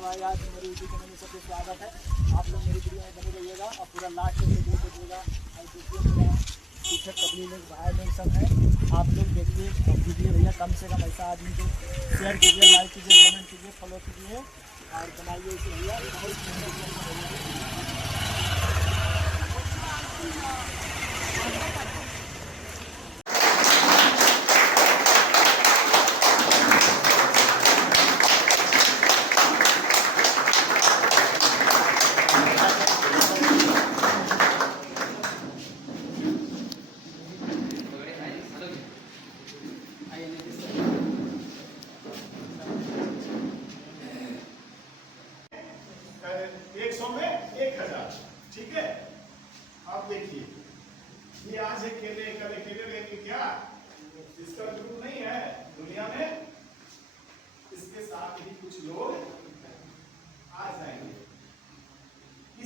भाई, आज मेरी यूट्यूब चैनल में सबसे स्वागत है। आप लोग मेरी वीडियो में बने रहिएगा और पूरा लास्ट तक वीडियो देखिएगा। और देखिए मेरा पीछे पब्लिक लोग, भाई लोग सब है, आप लोग देखिए और वीडियो भैया कम से कम ऐसा आदमी को शेयर कीजिए, लाइक कीजिए, कमेंट कीजिए, फॉलो कीजिए और बनाइए इसे भैया। बहुत एक 100 में 1000, ठीक है। अब देखिए ये आज है केले कल केले, लेकिन क्या इसका ग्रुप नहीं है दुनिया में। इसके साथ ही कुछ लोग